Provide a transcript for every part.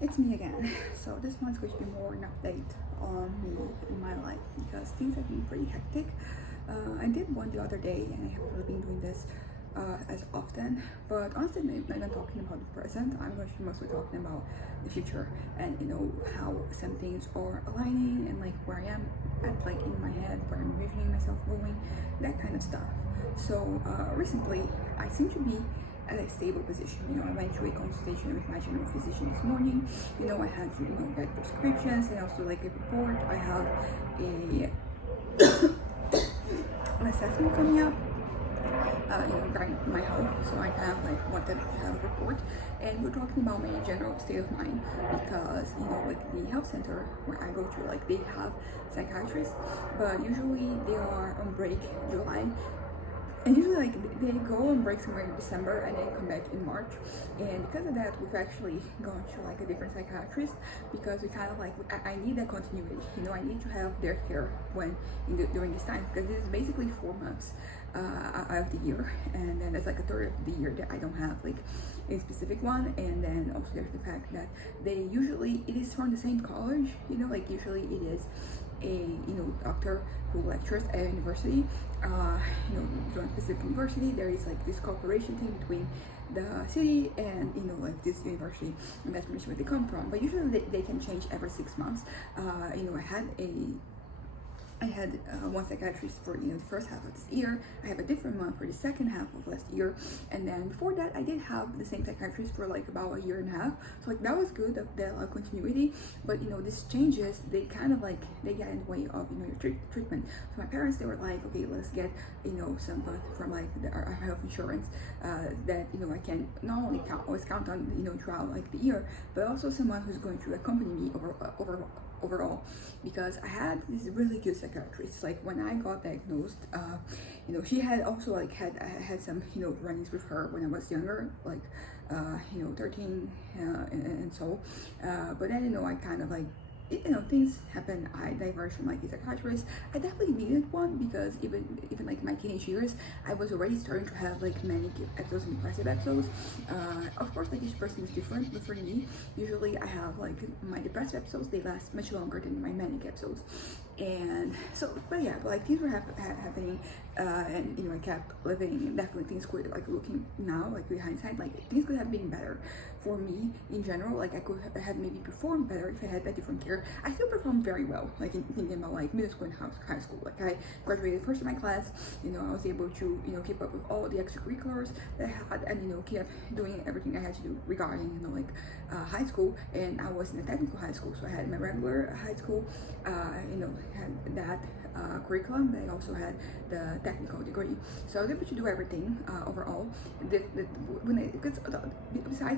It's me again. So this one's going to be more an update on me in my life because things have been pretty hectic. I did one the other day and I haven't really been doing this as often, but honestly I'm not talking about the present. I'm going to be mostly talking about the future and how some things are aligning and like where I am at, like in my head, where I'm envisioning myself going, that kind of stuff. So recently I seem to be at a stable position. I went to a consultation with my general physician this morning. I had to, get prescriptions and also like a report. I have a an assessment coming up, regarding my health. So I kind of like wanted to have a report. And we're talking about my general state of mind because, like the health center where I go to, like they have psychiatrists, but usually they are on break July. And usually like they go on break somewhere in December and then come back in March. And because of that, we've actually gone to like a different psychiatrist because we kind of like, I need that continuity. I need to have their care during this time because this is basically 4 months out of the year. And then there's like a third of the year that I don't have like a specific one. And then also there's the fact that it is from the same college, like usually it is a doctor who lectures at a university, joint specific university. There is like this cooperation thing between the city and like this university, and that's where they come from. But usually they can change every 6 months. I had one psychiatrist for the first half of this year. I have a different one for the second half of last year, and then before that I did have the same psychiatrist for like about a year and a half. So like that was good, that continuity. But these changes, they kind of like they get in the way of your treatment. So my parents, they were like, okay, let's get some from like our health insurance that I can not only always count on throughout like the year, but also someone who's going to accompany me overall, because I had this really good psychiatrist. Like when I got diagnosed, she had also like I had some run-ins with her when I was younger, like 13 and so. But then I kind of like things happen. I diverged from like a psychiatrist. I definitely needed one because even like my teenage years, I was already starting to have like manic episodes and depressive episodes. Of course, like each person is different, but for me, usually I have like my depressive episodes. They last much longer than my manic episodes. And so, but yeah, but like things were happening, and I kept living. Definitely things could, like looking now, like with hindsight, like things could have been better for me in general. Like I could have maybe performed better if I had that different care. I still performed very well, like in thinking about like middle school and high school. Like I graduated first in my class. I was able to keep up with all the extracurriculars that I had, and kept doing everything I had to do regarding high school. And I was in a technical high school, so I had my regular high school, had that curriculum, but I also had the technical degree. So I was able to do everything overall. Besides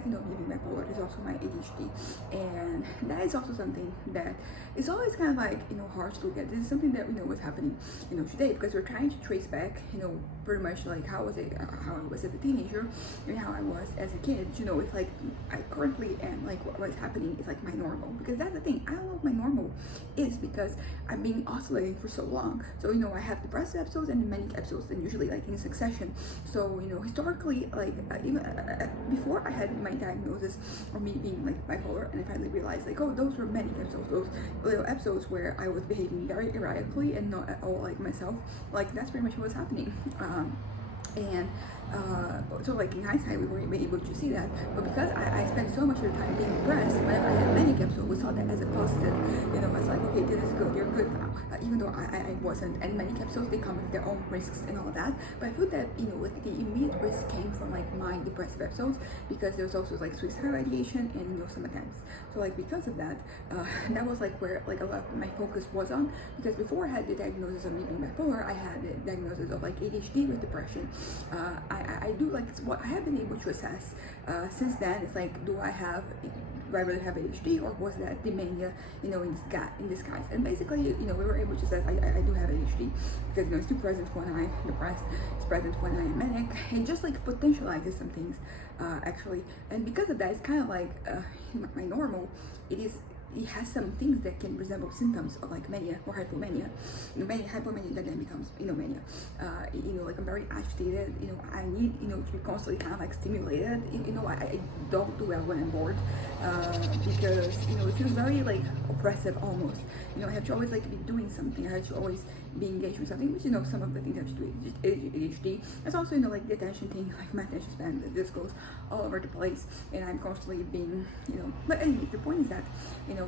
being bipolar, there's also my ADHD, and that is also something that is always kind of like hard to look at. This is something that was happening today, because we're trying to trace back pretty much like how I was as a teenager and how I was as a kid. If like I currently am, like what's happening is like my normal, because that's the thing. I don't know what my normal is because I've been oscillating for so long. So I have depressive episodes and manic episodes, and usually like in succession. So historically, like even before I had my diagnosis or me being like bipolar, and I finally realized like, oh, those were manic episodes, those little episodes where I was behaving very erratically and not at all like myself. Like that's pretty much what was happening. And so like in hindsight we were able to see that, but because I spent so much of the time being depressed, whenever I had manic episodes, we saw that as a positive. It's like, okay, this is good, you're good now, even though I wasn't. And manic episodes, they come with their own risks and all that, but I feel that like the immediate risk came from like my depressive episodes, because there was also like suicidal ideation and some attempts. So like because of that, that was like where like a lot of my focus was on, because before I had the diagnosis of me being bipolar, I had the diagnosis of like ADHD with depression. I do like what I have been able to assess since then. It's like, do I really have ADHD, or was that dementia, in disguise? And basically, we were able to say I do have ADHD, because it's still present when I'm depressed, it's present when I'm manic, and just like potentializes some things actually. And because of that, it's kind of like my normal. It is it has some things that can resemble symptoms of like mania or hypomania. Hypomania that then becomes mania. Like I'm very agitated. I need to be constantly kind of like stimulated. I don't do well when I'm bored, because it feels very like oppressive almost. I have to always like be doing something. I have to always be engaged with something, which some of the things I have to do is ADHD. It's also like the attention thing, like my attention span that just goes all over the place, and I'm constantly being But anyway, the point is that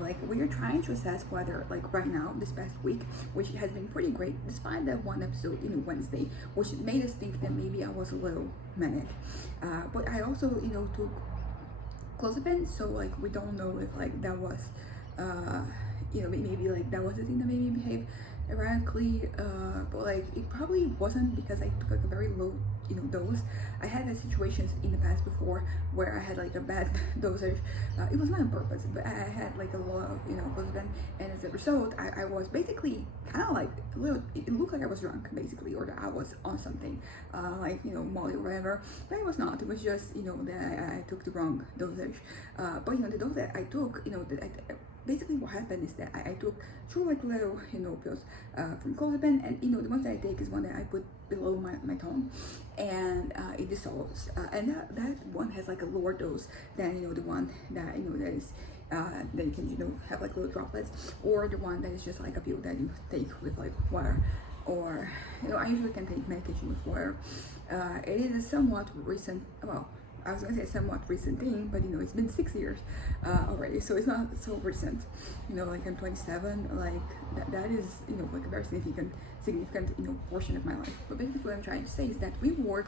like we are trying to assess whether like right now this past week, which has been pretty great despite that one episode Wednesday, which made us think that maybe I was a little manic, but I also took clozapine, so like we don't know if like that was maybe like that was the thing that made me behave erratically, but like it probably wasn't, because I took like a very low dose. I had situations in the past before where I had like a bad dosage. It was not on purpose, but I had like a lot of clozapine, and as a result I was basically kind of like a little, it looked like I was drunk basically, or that I was on something like Molly or whatever, but it was not. It was just that I took the wrong dosage, but the dose that I took, basically what happened is that I took 2 like little pills from clozapine, and the one that I take is one that I put below my tongue, and it dissolves, and that one has like a lower dose than the one that that is that you can have like little droplets, or the one that is just like a pill that you take with like water, or I usually can take medication with water. It is a somewhat recent, well, I was gonna say a somewhat recent thing, but it's been 6 years already, so it's not so recent. Like I'm 27, like that is like a very significant portion of my life. But basically what I'm trying to say is that we were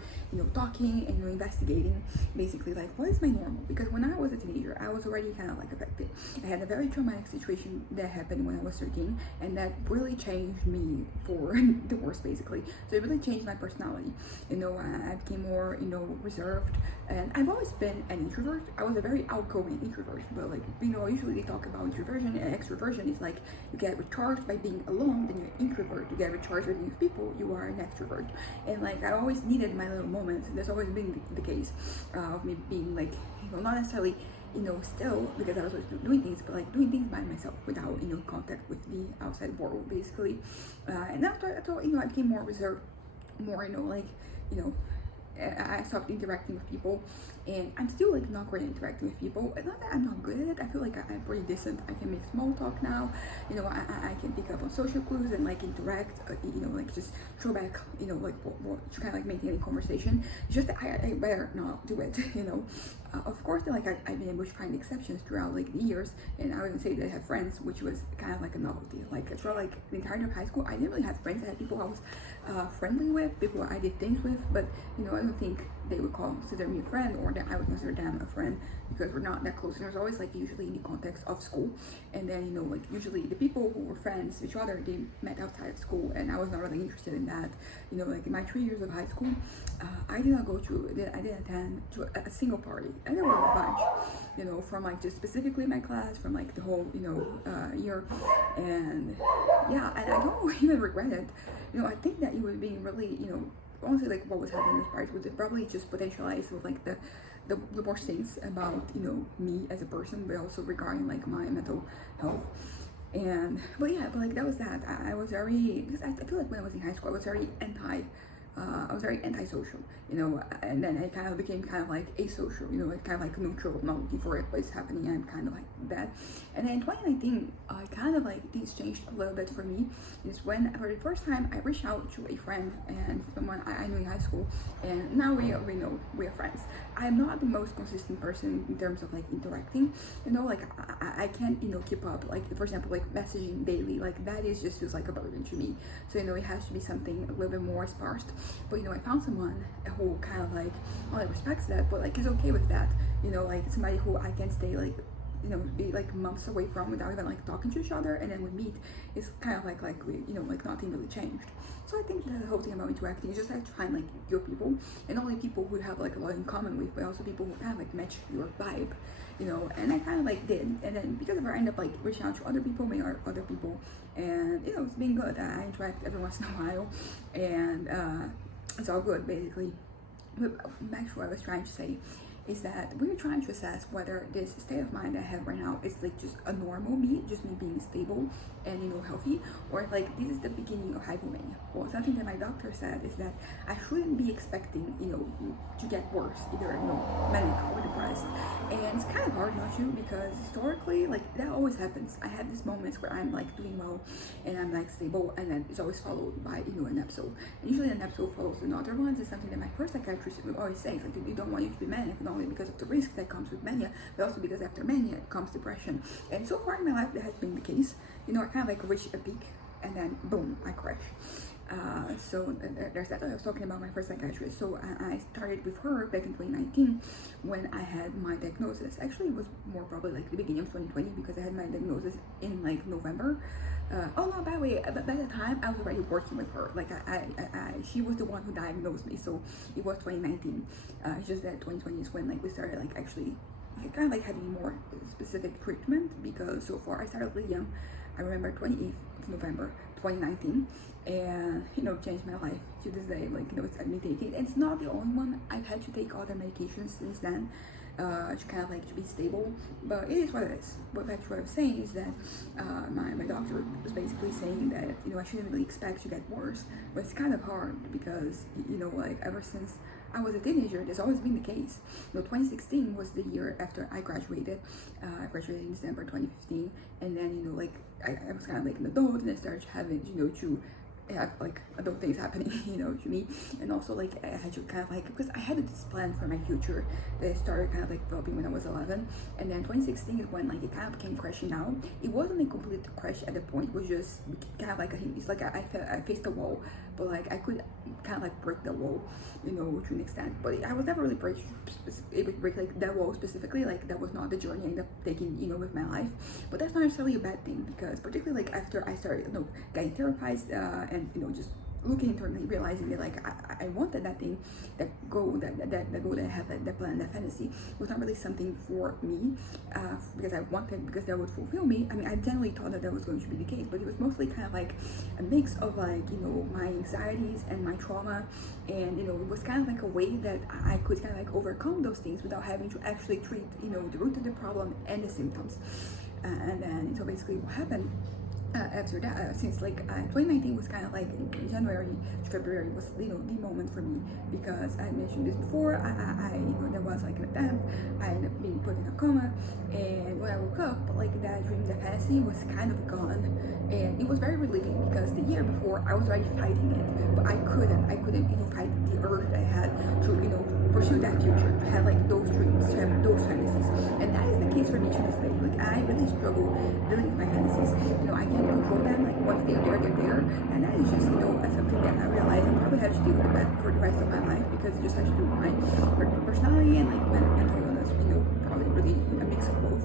talking and investigating basically like what is my normal, because when I was a teenager I was already kind of like affected. I had a very traumatic situation that happened when I was 13, and that really changed me for the worse basically. So it really changed my personality. I became more reserved, and I've always been an introvert. I was a very outgoing introvert, but like usually they talk about introversion and extroversion. It's like you get recharged by being alone, then you're an introvert. You get recharged by being with people, you are an extrovert. And like I always needed my little moments. That's always been the case of me being like not necessarily still because I was doing things, but like doing things by myself without contact with the outside world basically. And after I thought I became more reserved, more I stopped interacting with people, and I'm still like not great at interacting with people. It's not that I'm not good at it. I feel like I'm pretty decent. I can make small talk now. I can pick up on social clues and like interact. Like just throw back. Like what to kind of like maintain a conversation. It's just that I better not do it. Of course, like I've been able to find exceptions throughout like the years, and I wouldn't say that I have friends, which was kind of like a novelty. Like throughout like the entirety of high school, I didn't really have friends. I had people I was friendly with, people I did things with, but I don't think they would consider me a friend, or that I would consider them a friend, because we're not that close. And there's always like usually in the context of school, and then like usually the people who were friends with each other, they met outside of school, and I was not really interested in that. Like in my 3 years of high school, I did not go to, I didn't attend to a single party, and there were a bunch, from like just specifically my class, from like the whole year, and yeah, and I don't even regret it. I think that it would be really honestly like what was happening in this part would probably just potentialize with like the more things about me as a person, but also regarding like my mental health. But like that was that. I was very, because I feel like when I was in high school I was very antisocial, and then I kind of became kind of like asocial, like kind of like neutral, not looking for it, but it's happening, I'm kind of like that. And then in 2019, kind of like things changed a little bit for me. Is when for the first time I reached out to a friend and someone I knew in high school, and now we know we are friends. I'm not the most consistent person in terms of like interacting, like I can't keep up, like for example like messaging daily, like that is just feels like a burden to me. So it has to be something a little bit more sparse. But I found someone who kind of like respects that, but like is okay with that, like somebody who I can stay like be like months away from without even like talking to each other, and then we meet, it's kind of like we like nothing really changed. So I think the whole thing about interacting is just have to find like your people, and only people who have like a lot in common with, but also people who kind of like match your vibe, and I kind of like did. And then because of her, I ended up like reaching out to other people, meeting other people, and it's been good. I interact every once in a while, and it's all good basically. But back to what I was trying to say is that we're trying to assess whether this state of mind I have right now is like just a normal me, just me being stable and healthy, or like this is the beginning of hypomania. Well, something that my doctor said is that I shouldn't be expecting to get worse, either manic or depressed. And it's kind of hard not to, because historically, like, that always happens. I have these moments where I'm like doing well and I'm like stable, and then it's always followed by an episode. And usually an episode follows another one. It's something that my first psychiatrist would always say, like, we don't want you to be manic, not only because of the risk that comes with mania, but also because after mania comes depression. And so far in my life that has been the case. I kind of like reached a peak and then boom, I crash. So there's that. I was talking about my first psychiatrist. So I started with her back in 2019 when I had my diagnosis. Actually, it was more probably like the beginning of 2020, because I had my diagnosis in like November. Oh no, by the way, by the time I was already working with her. Like she was the one who diagnosed me. So it was 2019. It's just that 2020 is when like we started like actually kind of like having more specific treatment, because so far I started really young. I remember 28th of November 2019, and changed my life to this day. Like it's taking. It's not the only one. I've had to take other medications since then to kind of like to be stable, but it is what it is. But back to what I was saying is that my doctor was basically saying that I shouldn't really expect to get worse, but it's kind of hard because like ever since I was a teenager, there's always been the case. 2016 was the year after I graduated. I graduated in December 2015, and then like I was kind of like an adult, and I started having to have like adult things happening to me. And also like I had to kind of like, because I had this plan for my future that I started kind of like developing when I was 11, and then 2016 is when like it kind of came crashing down. It wasn't a complete crash at the point, it was just kind of like it's like I faced a wall, but like I could kind of like break the wall to an extent, but I was never really able to break like that wall specifically. Like that was not the journey I ended up taking with my life. But that's not necessarily a bad thing, because particularly like after I started getting therapized and just looking internally, realizing that like I wanted that thing, that goal that I had, that plan, that fantasy was not really something for me, because I wanted, because that would fulfill me. I mean, I generally thought that was going to be the case, but it was mostly kind of like a mix of like my anxieties and my trauma, and it was kind of like a way that I could kind of like overcome those things without having to actually treat the root of the problem and the symptoms. And then so basically what happened after that, since like 2019 was kind of like January to February was the moment for me, because I mentioned this before. I there was like an attempt. I ended up being put in a coma, and when I woke up, like that dream, that fantasy was kind of gone, and it was very relieving, because the year before I was already fighting it, but I couldn't fight the urge I had to pursue that future, to have like those dreams, to have those fantasies. And that is the case for me to this day. Like I really struggle dealing with my fantasies. I can't control them. Like once they're there, and that is just something that I realize I probably have to deal with that for the rest of my life, because it just has to do with my personality and like mental illness. Probably really a mix of both.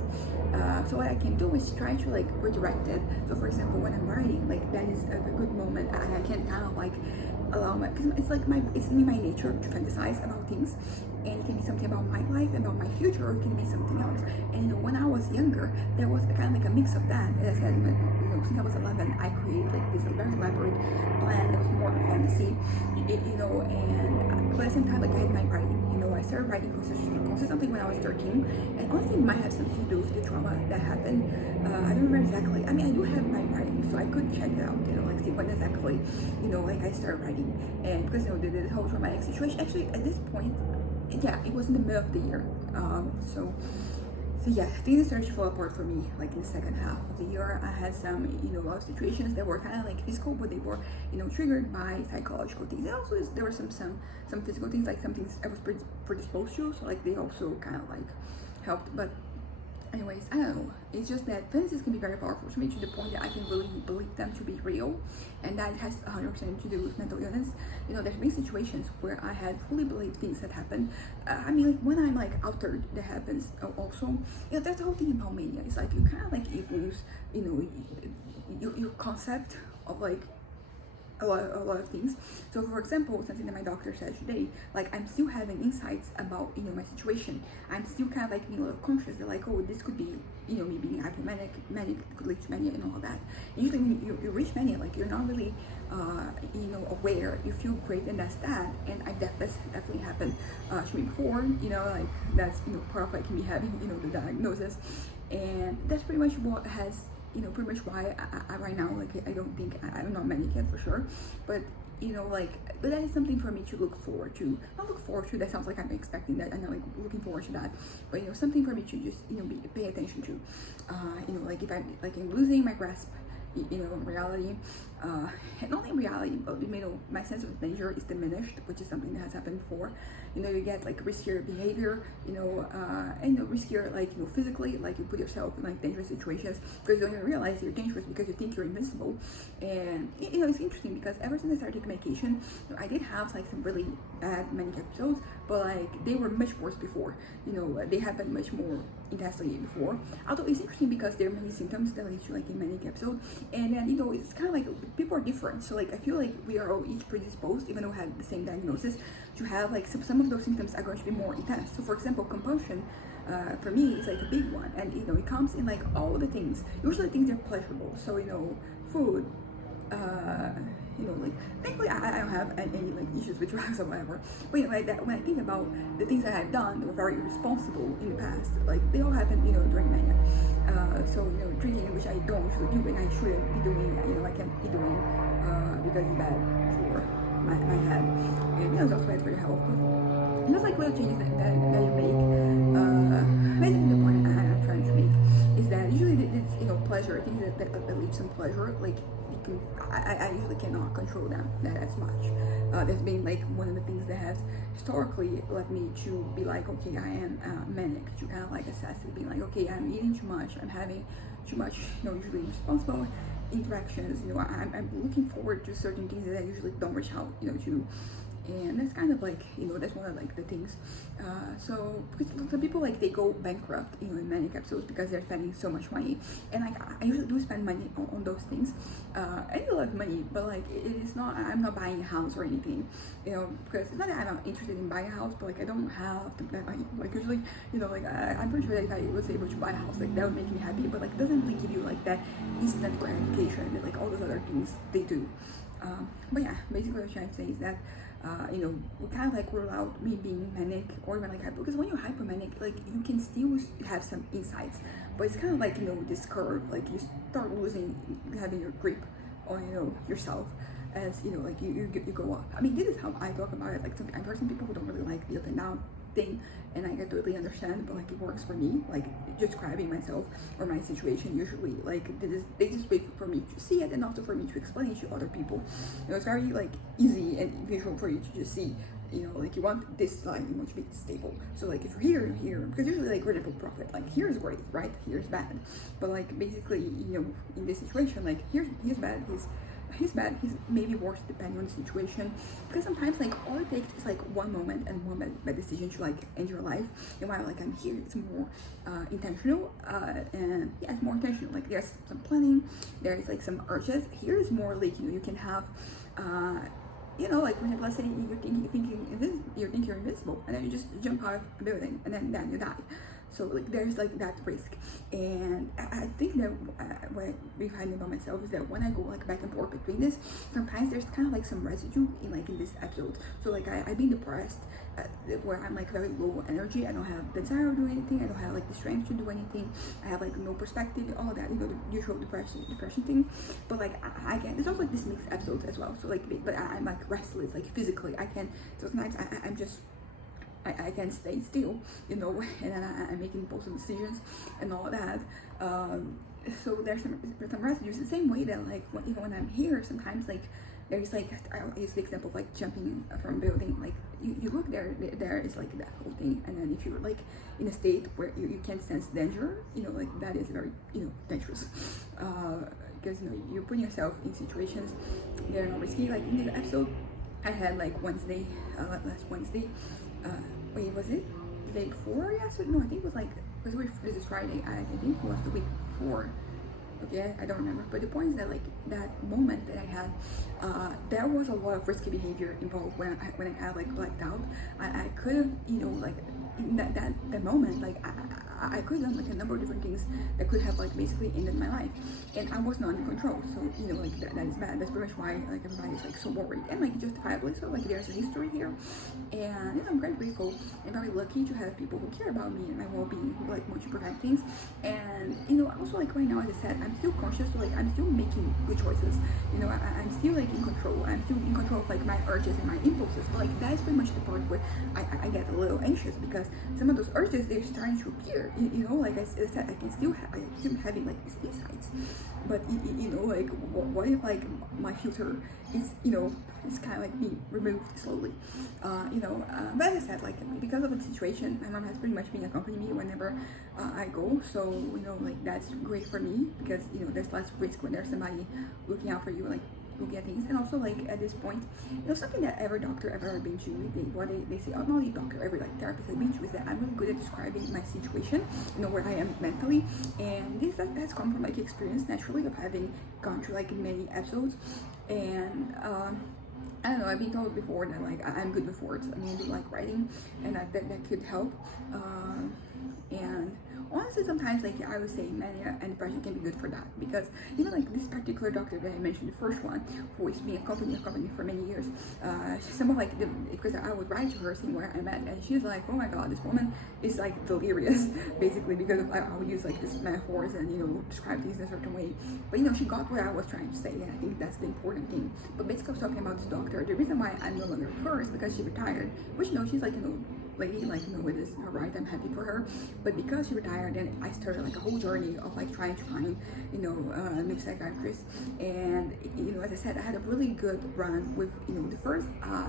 So what I can do is try to like redirect it. So for example, when I'm writing, like that is a good moment. I can kind of like allow because it's like it's in my nature to fantasize about things, and it can be something about my life, about my future, or it can be something else. And when I was younger, there was kind of like a mix of that. As I said, since I was 11, I created like this very elaborate plan that was more fantasy, and but at the same time, like I had my writing. I started writing consistently when I was 13, and honestly, it might have something to do with the trauma that happened. I don't remember exactly. I mean, I do have my writing, so I could check it out, like see when exactly, like I started writing, and because the whole traumatic situation. Actually, at this point, yeah, it was in the middle of the year. So yeah, things started to fall apart for me, like in the second half of the year. I had some, a lot of situations that were kind of like physical, but they were, triggered by psychological things. And also, there were some physical things, like some things I was predisposed to, so like they also kind of like helped. But anyways, I don't know. It's just that fantasies can be very powerful to me, to the point that I can really believe them to be real, and that has 100% to do with mental illness. There's been situations where I had fully believed things that happened. I mean, like when I'm like altered, that happens also. That's the whole thing about mania. It's like you kind of like you lose, your concept of like a lot of things. So for example, something that my doctor said today, like I'm still having insights about, you know, my situation. I'm still kind of like being a little conscious that like, oh, this could be, you know, me being hypomanic, manic could lead to mania and all that. And usually when you reach mania, like you're not really you know, aware, you feel great, and that's that. And that's definitely happened to me before, you know, like that's, you know, part of like me having, you know, the diagnosis. And that's pretty much what has, you know, pretty much why I right now, like I don't think I'm not manic yet for sure, but you know, like, but that is something for me to look forward to. Not look forward to, that sounds like I'm expecting that, I'm not like looking forward to that, but you know, something for me to just, you know, pay attention to. You know, like if I'm losing my grasp, you know, in reality, and not in reality, but you know, my sense of danger is diminished, which is something that has happened before. You know, you get like riskier behavior, you know, and you know, riskier, like, you know, physically, like you put yourself in like dangerous situations because you don't even realize you're dangerous because you think you're invincible. And you know, it's interesting because ever since I started taking medication, you know, I did have like some really bad manic episodes, but like they were much worse before. You know, they happened much more intensely before. Although it's interesting because there are many symptoms that lead to like a manic episode, and then you know, it's kind of like people are different. So like I feel like we are all each predisposed, even though we have the same diagnosis, to have like some of those symptoms are going to be more intense. So for example, compulsion for me is like a big one, and you know, it comes in like all the things. Usually things are pleasurable, so you know, food, you know, like thankfully I don't have any like issues with drugs or whatever, but you know, like that, when I think about the things that I've done that were very irresponsible in the past, like they all happened, you know, during mania. So you know, drinking, which I don't usually do and I shouldn't be doing, you know, I can't be doing because it's bad for my head, and you know, it's also bad for your health. And those like little changes that you make. Basically the point I'm trying to make is that usually it's, you know, pleasure, things that leave some pleasure, like I usually cannot control them that as much. That's been like one of the things that has historically led me to be like, okay, I am manic, to kind of like assess it, being like, okay, I'm eating too much, I'm having too much, you know, usually irresponsible interactions, you know, I'm looking forward to certain things that I usually don't reach out, you know, to. And that's kind of like, you know, that's one of like the things. So because some people like they go bankrupt, you know, in manic episodes because they're spending so much money, and like I usually do spend money on those things. I do a lot of money, but like it is not, I'm not buying a house or anything, you know, because it's not that I'm not interested in buying a house, but like I don't have that money. Like usually, you know, like I'm pretty sure that if I was able to buy a house, like that would make me happy, but like it doesn't really give you like that instant gratification that like all those other things they do. But yeah, basically what I'm trying to say is that you know, we kind of like rule out me being manic or even like hyper, because when you're hypomanic, like you can still have some insights, but it's kind of like, you know, this curve, like you start losing having your grip on, you know, yourself as, you know, like you go up. I mean, this is how I talk about it. Like I've heard some people who don't really like the up and down thing, and I totally understand, but like it works for me. Like describing myself or my situation, usually like they just wait for me to see it and also for me to explain it to other people. You know, it's very like easy and visual for you to just see, you know, like you want this line, you want to be stable. So like if you're here, because usually like radical profit, like here's great, right? Here's bad. But like basically, you know, in this situation, like here's bad, he's bad, he's maybe worse depending on the situation, because sometimes like all it takes is like one moment and one bad decision to like end your life. And while like I'm here, it's more intentional, and yeah, it's more intentional. Like there's some planning, there's like some urges. Here is more like, you know, you can have you know, like when let's say you're thinking you're invincible, and then you just jump out of a building and then you die. So like there's like that risk. And I think that what I find about myself is that when I go like back and forth between this, sometimes there's kind of like some residue in this episode. So like I've been depressed, where I'm like very low energy, I don't have the desire to do anything, I don't have like the strength to do anything, I have like no perspective, all of that, you know, the usual depression thing. But like I can, it's also like this mixed episodes as well. So like, but I'm like restless, like physically I can, so sometimes I'm just I can stay still, you know, and then I'm making impulsive decisions and all that. So there's some residues. The same way that like even when I'm here, sometimes like there's like, I use the example of like jumping from a building. Like you look there is like that whole thing, and then if you're like in a state where you can't sense danger, you know, like that is very, you know, dangerous. Because you know you're putting yourself in situations that are risky. Like in this episode, I had like Wednesday, last Wednesday. Wait, was it the day before? Yeah, so no, I think it was like, because this is Friday. I think it was the week before. Okay, I don't remember, but the point is that like that moment that I had, there was a lot of risky behavior involved when I had like blacked out. I could have, like in that moment, like I could have done like a number of different things that could have like basically ended my life, and I was not in control. So like that is bad. That's pretty much why like everybody's like so worried, and like justifiably so. Like there's a history here, and I'm very grateful and very lucky to have people who care about me and my well-being, who like want to prevent things. And also like right now, as I said, I'm still conscious, so like I'm still making good choices. I'm still like in control. I'm still in control of like my urges and my impulses. But like that is pretty much the part where I get a little anxious, because some of those urges, they're starting to appear. Like I said, I'm still having like these insights. But like what if like my filter is it's kind of like being removed slowly. But as I said, like because of the situation, my mom has pretty much been accompanying me whenever I go. So like that's great for me, because there's less risk when there's somebody looking out for you, like looking at things. And also like at this point, something that every doctor I've ever been to, they say, not only doctor, every like therapist I've been to, is that I'm really good at describing my situation, where I am mentally. And this has come from like experience naturally of having gone through like many episodes. And I don't know, I've been told before that like I'm good with words. I mean, I do like writing, and that could help. And honestly, sometimes like I would say mania and depression can be good for that, because like this particular doctor that I mentioned, the first one, who is being accompanied for many years, some of like because I would write to her saying where I'm at, and she's like, oh my god, this woman is like delirious, basically, because I would use like this metaphors and describe things in a certain way. But she got what I was trying to say, and I think that's the important thing. But basically, I was talking about this doctor. The reason why I'm no longer with her is because she retired, which she's like lady, like it is her right, I'm happy for her. But because she retired, then I started like a whole journey of like trying to find a new psychiatrist. And as I said, I had a really good run with the first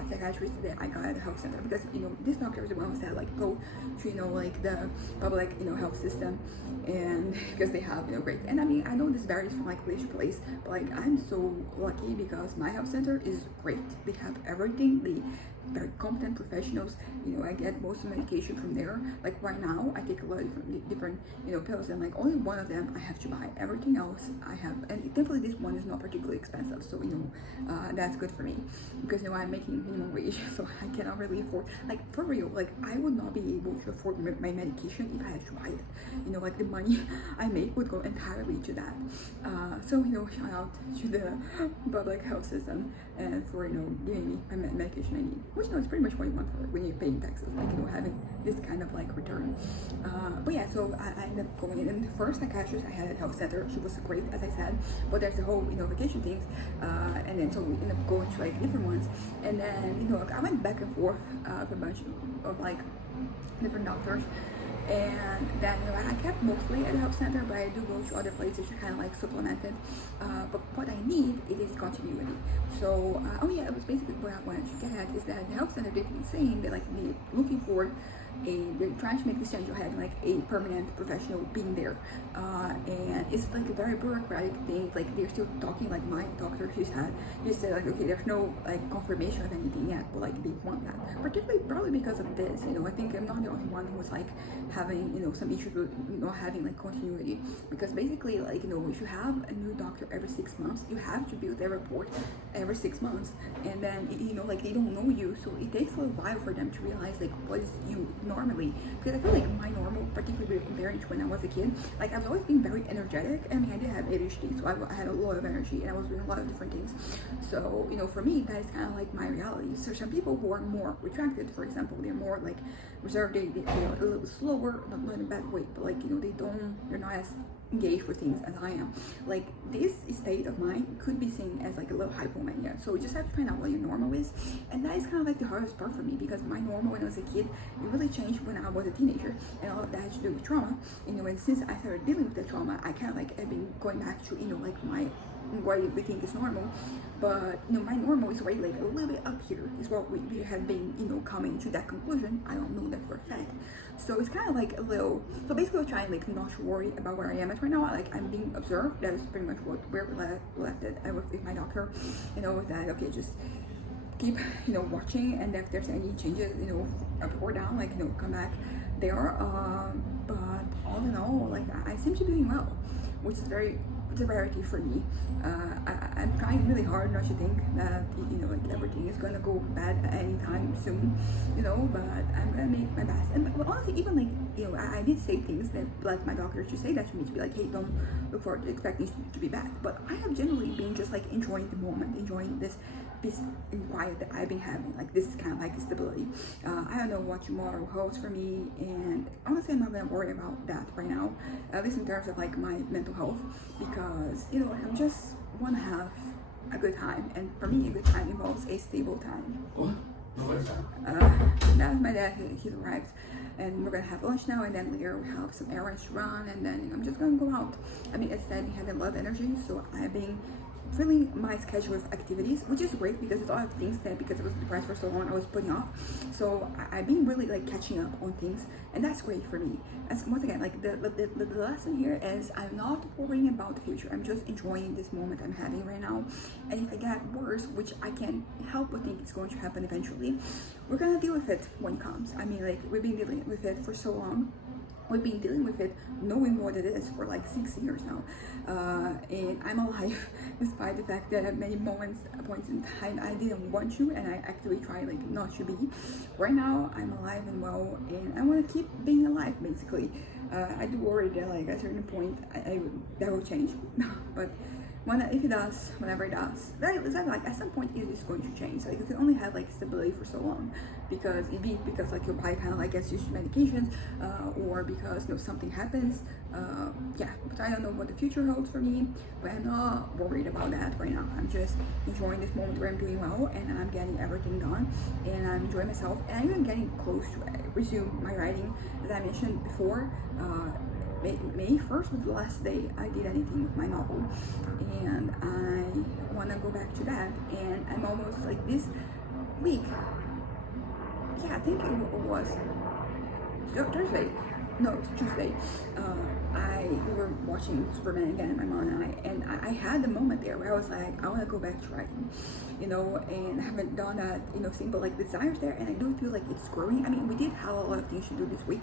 psychiatrist that I got at the health center, because this doctor is the one who said like go to like the public health system, and because they have great. And I mean, I know this varies from like place to place, but like I'm so lucky because my health center is great. They have everything. They very competent professionals. I get most of the medication from there. Like right now, I take a lot of different pills, and like only one of them I have to buy. Everything else I have, and thankfully this one is not particularly expensive. So that's good for me, because I'm making minimum wage, so I cannot really afford. Like for real, like I would not be able to afford my medication if I had to buy it. Like the money I make would go entirely to that. So shout out to the public health system and for giving me my medication I need. Which it's pretty much what you want for when you're paying taxes, like having this kind of like return. But yeah, so I ended up going in. And the first psychiatrist I had at health center, she was great, as I said. But there's the whole vacation things, and then so we ended up going to like different ones. And then I went back and forth with a bunch of like different doctors. And then I kept mostly at the health center, but I do go to other places to kind of like supplement it. But what I need, it is continuity. So it was basically what I wanted to get at, is that the health center did be saying that like they're looking for they're trying to make this change of having like a permanent professional being there, and it's like a very bureaucratic thing. Like they're still talking, like my doctor, she said like, okay, there's no like confirmation of anything yet, but like they want that, particularly probably because of this. I think I'm not the only one who's like having some issues with having like continuity, because basically like if you have a new doctor every 6 months, you have to build their report every 6 months, and then like they don't know you, so it takes a little while for them to realize like what is you normally. Because I feel like my normal, particularly comparing to when I was a kid, like I've always been very energetic. I mean, I did have ADHD, so I had a lot of energy and I was doing a lot of different things. So for me, that is kind of like my reality. So some people who are more retracted, for example, they're more like reserved, they're a little slower, not in a bad way, but like they're not as engaged with things as I am. Like this state of mind could be seen as like a little hypomania. So you just have to find out what your normal is, and that is kind of like the hardest part for me, because my normal when I was a kid, it really changed when I was a teenager, and all of that had to do with trauma. And since I started dealing with the trauma, I kind of like have been going back to like my what we think is normal. But my normal is right like a little bit up here is what we have been coming to that conclusion. I don't know that for a fact. So it's kind of like a little, so basically I'm trying like not to worry about where I am at right now. Like I'm being observed. That is pretty much where we left it with my doctor, that okay, just keep watching, and if there's any changes up or down, like come back there. But all in all, like I seem to be doing well, which is very it's a priority for me. I'm trying really hard not to think that like everything is gonna go bad anytime soon, but I'm gonna make my best. And but honestly, even like I did say things that led my doctor to say that to me, to be like, hey, don't look forward to expecting to be bad. But I have generally been just like enjoying the moment, enjoying this peace and quiet that I've been having. Like this is kind of like stability. I don't know what tomorrow holds for me, and honestly, I'm not gonna worry about that right now, at least in terms of like my mental health, because like I'm just wanna have a good time, and for me, a good time involves a stable time. What? What is that? That's my dad. He's arrived, and we're gonna have lunch now, and then later we have some errands to run, and then I'm just gonna go out. I mean, instead, we have a lot of energy, so I've been filling my schedule with activities, which is great because there's a lot of things that, because I was depressed for so long, I was putting off. So I've been really like catching up on things, and that's great for me. As once again, like the lesson here is I'm not worrying about the future. I'm just enjoying this moment I'm having right now. And if I get worse, which I can't help but think it's going to happen eventually, we're gonna deal with it when it comes. I mean, like we've been dealing with it for so long. We've been dealing with it, knowing what it is for like 6 years now, and I'm alive despite the fact that at many points in time I didn't want to, and I actually tried like not to be. Right now I'm alive and well, and I want to keep being alive basically. I do worry that like at a certain point that will change, but if it does, whenever it does, that like at some point it is going to change. Like you can only have like stability for so long, because like your body kind of like gets used to medications, or because something happens. Yeah, but I don't know what the future holds for me, but I'm not worried about that right now. I'm just enjoying this moment where I'm doing well and I'm getting everything done, and I'm enjoying myself, and I'm even getting close to resume my writing, as I mentioned before. May 1st was the last day I did anything with my novel, and I want to go back to that. And I'm almost like this week, yeah, I think it was Thursday, no, it's Tuesday. We were watching Superman again, my mom and I had the moment there where I was like, I want to go back to writing, and I haven't done that, thing, but like the desire's there, and I do feel like it's growing. I mean, we did have a lot of things to do this week,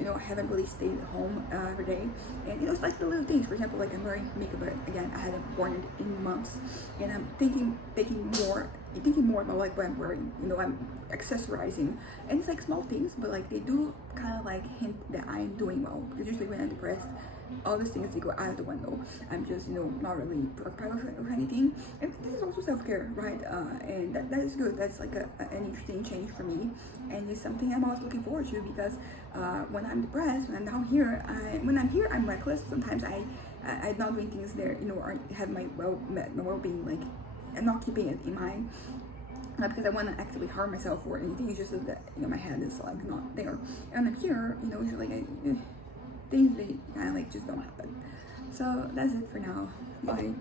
I haven't really stayed at home every day, and it's like the little things. For example, like I'm wearing makeup, but again, I hadn't worn it in months, and I'm thinking more about like what I'm wearing, I'm accessorizing, and it's like small things, but like they do kind of like hint that I'm doing well, because usually when I'm depressed, all these things, they go out of the window. I'm just not really preoccupied with anything, and this is also self-care, right? And that is good. That's like an interesting change for me, and it's something I'm always looking forward to, because when I'm depressed, when I'm down here, I'm reckless. Sometimes I'm not doing things there, or have my well-being, like I'm not keeping it in mind. Not because I want to actively harm myself or anything. It's just that my head is like not there. And I'm here, it's like things, they kind of like just don't happen. So that's it for now. Bye.